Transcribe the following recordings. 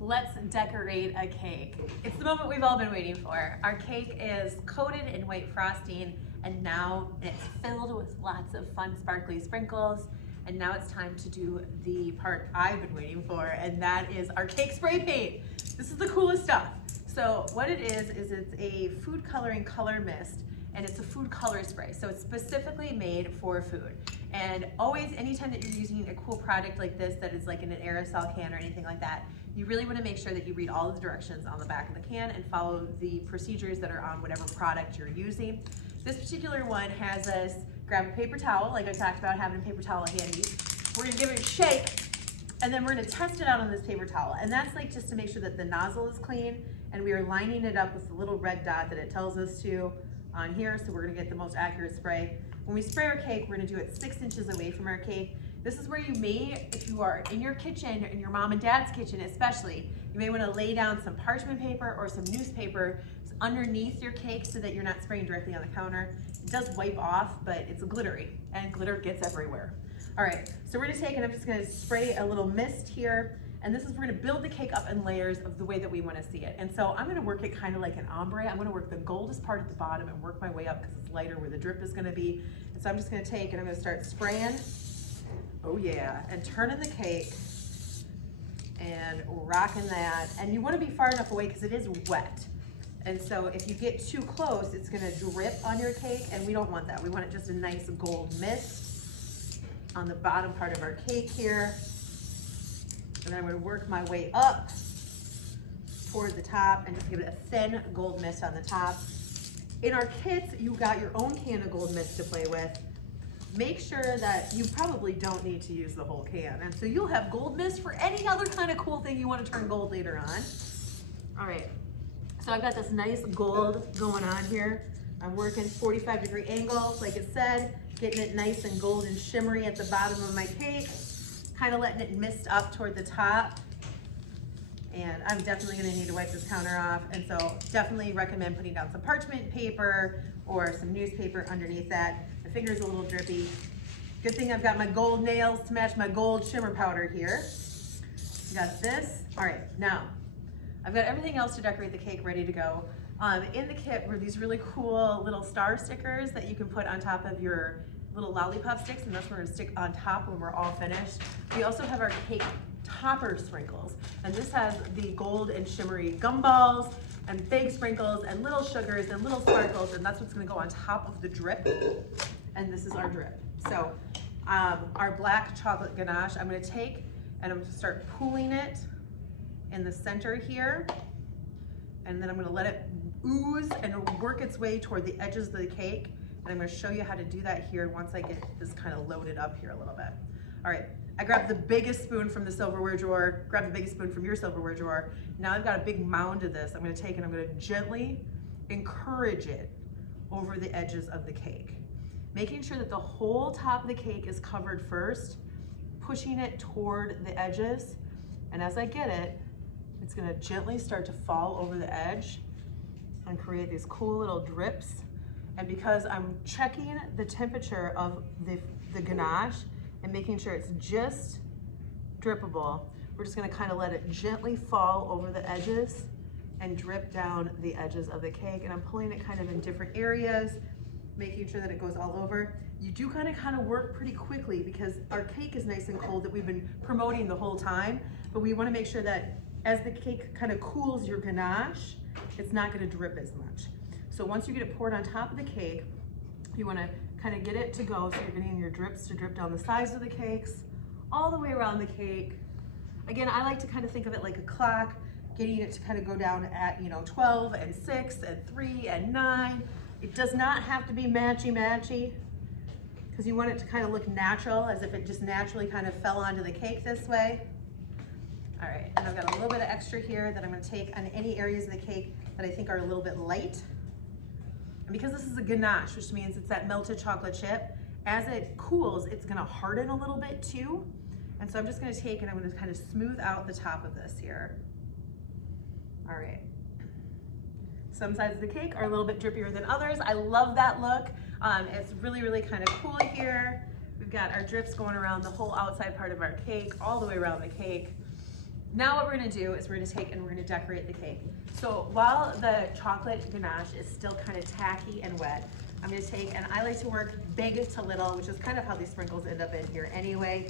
Let's decorate a cake. It's the moment we've all been waiting for. Our cake is coated in white frosting and now it's filled with lots of fun sparkly sprinkles. And now it's time to do the part I've been waiting for, and that is our cake spray paint. This is the coolest stuff. So what it is it's a food coloring color mist, and it's a food color spray. So it's specifically made for food. And always, anytime that you're using a cool product like this that is like in an aerosol can or anything like that, you really want to make sure that you read all of the directions on the back of the can and follow the procedures that are on whatever product you're using. This particular one has us grab a paper towel, like I talked about having a paper towel handy. We're gonna give it a shake, and then we're gonna test it out on this paper towel. And that's like just to make sure that the nozzle is clean, and we are lining it up with the little red dot that it tells us to on here, so we're gonna get the most accurate spray. When we spray our cake, we're gonna do it 6 inches away from our cake. This is where you may, if you are in your kitchen, in your mom and dad's kitchen especially, you may wanna lay down some parchment paper or some newspaper underneath your cake so that you're not spraying directly on the counter. It does wipe off, but it's glittery, and glitter gets everywhere. All right, so we're gonna take, and I'm just gonna spray a little mist here, and this is, we're gonna build the cake up in layers of the way that we wanna see it. And so I'm gonna work it kind of like an ombre. I'm gonna work the goldest part at the bottom and work my way up because it's lighter where the drip is gonna be. And so I'm just gonna take, and I'm gonna start spraying, oh yeah, and turning the cake, and rocking that. And you wanna be far enough away because it is wet. And so if you get too close, it's gonna drip on your cake, and we don't want that. We want it just a nice gold mist on the bottom part of our cake here. And then I'm gonna work my way up toward the top and just give it a thin gold mist on the top. In our kits, you got your own can of gold mist to play with. Make sure that you probably don't need to use the whole can. And so you'll have gold mist for any other kind of cool thing you wanna turn gold later on. All right. So I've got this nice gold going on here. I'm working 45-degree angle, like it said, getting it nice and gold and shimmery at the bottom of my cake, kind of letting it mist up toward the top. And I'm definitely gonna need to wipe this counter off, and so definitely recommend putting down some parchment paper or some newspaper underneath that. My finger's a little drippy. Good thing I've got my gold nails to match my gold shimmer powder here. Got this. All right, now, I've got everything else to decorate the cake ready to go. In the kit were these really cool little star stickers that you can put on top of your little lollipop sticks, and that's what we're gonna stick on top when we're all finished. We also have our cake topper sprinkles, and this has the gold and shimmery gumballs and big sprinkles and little sugars and little sparkles, and that's what's gonna go on top of the drip. And this is our drip. So our black chocolate ganache, I'm gonna take and I'm gonna start pooling it in the center here, and then I'm gonna let it ooze and work its way toward the edges of the cake, and I'm gonna show you how to do that here once I get this kind of loaded up here a little bit. All right, I grabbed the biggest spoon from the silverware drawer, grab the biggest spoon from your silverware drawer. Now I've got a big mound of this. I'm gonna take and I'm gonna gently encourage it over the edges of the cake, making sure that the whole top of the cake is covered first, pushing it toward the edges, and as I get it, it's gonna gently start to fall over the edge and create these cool little drips. And because I'm checking the temperature of the ganache and making sure it's just drippable, we're just gonna kind of let it gently fall over the edges and drip down the edges of the cake. And I'm pulling it kind of in different areas, making sure that it goes all over. You do kind of work pretty quickly because our cake is nice and cold that we've been promoting the whole time, but we wanna make sure that as the cake kind of cools your ganache, it's not gonna drip as much. So once you get it poured on top of the cake, you wanna kind of get it to go so you're getting your drips to drip down the sides of the cakes, all the way around the cake. Again, I like to kind of think of it like a clock, getting it to kind of go down at 12 and 6 and 3 and 9. It does not have to be matchy-matchy because you want it to kind of look natural, as if it just naturally kind of fell onto the cake this way. All right, and I've got a little bit of extra here that I'm gonna take on any areas of the cake that I think are a little bit light. And because this is a ganache, which means it's that melted chocolate chip, as it cools, it's gonna harden a little bit too. And so I'm just gonna take and I'm gonna kind of smooth out the top of this here. All right. Some sides of the cake are a little bit drippier than others. I love that look. It's really, really kind of cool here. We've got our drips going around the whole outside part of our cake, all the way around the cake. Now what we're gonna do is we're gonna take and we're gonna decorate the cake. So while the chocolate ganache is still kind of tacky and wet, I'm gonna take, and I like to work big to little, which is kind of how these sprinkles end up in here anyway.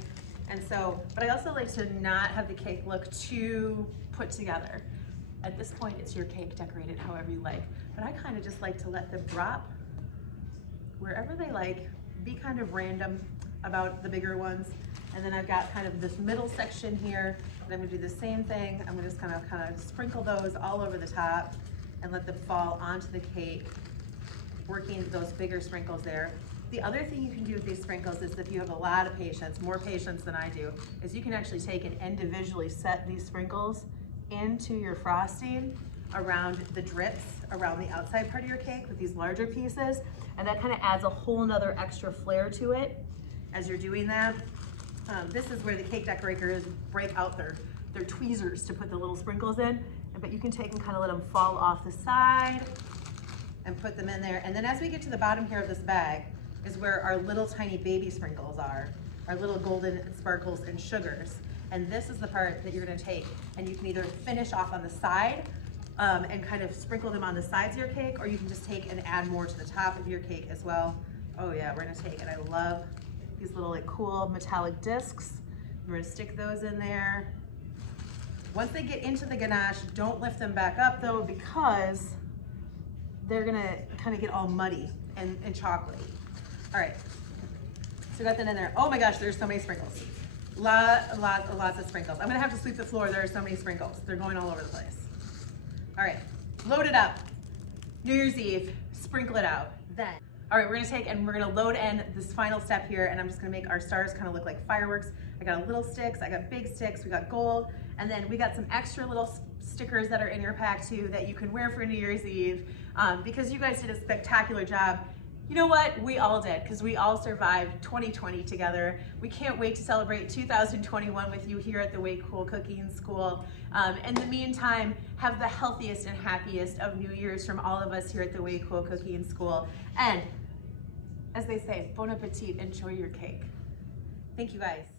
And so, but I also like to not have the cake look too put together. At this point, it's your cake, decorated however you like. But I kind of just like to let them drop wherever they like, be kind of random about the bigger ones. And then I've got kind of this middle section here, and I'm gonna do the same thing. I'm gonna just kind of sprinkle those all over the top and let them fall onto the cake, working those bigger sprinkles there. The other thing you can do with these sprinkles is if you have a lot of patience, more patience than I do, is you can actually take and individually set these sprinkles into your frosting around the drips, around the outside part of your cake with these larger pieces. And that kind of adds a whole nother extra flair to it as you're doing that. This is where the cake decorators break out their tweezers to put the little sprinkles in, but you can take and kind of let them fall off the side and put them in there. And then as we get to the bottom here of this bag is where our little tiny baby sprinkles are, our little golden sparkles and sugars. And this is the part that you're gonna take, and you can either finish off on the side and kind of sprinkle them on the sides of your cake, or you can just take and add more to the top of your cake as well. Oh yeah, we're gonna take, and I love these little like cool metallic discs. We're gonna stick those in there. Once they get into the ganache, don't lift them back up though, because they're gonna kind of get all muddy and chocolatey. All right, so we got that in there. Oh my gosh, there's so many sprinkles. Lots of sprinkles. I'm gonna have to sweep the floor. There are so many sprinkles. They're going all over the place. All right, load it up. New Year's Eve, sprinkle it out. Then, all right, we're gonna take and we're gonna load in this final step here, and I'm just gonna make our stars kind of look like fireworks. I got little sticks, I got big sticks, we got gold, and then we got some extra little stickers that are in your pack too that you can wear for New Year's Eve, because you guys did a spectacular job. You know what? We all did, because we all survived 2020 together. We can't wait to celebrate 2021 with you here at the Way Cool Cooking School. In the meantime, have the healthiest and happiest of New Year's from all of us here at the Way Cool Cooking School. And as they say, bon appetit, enjoy your cake. Thank you guys.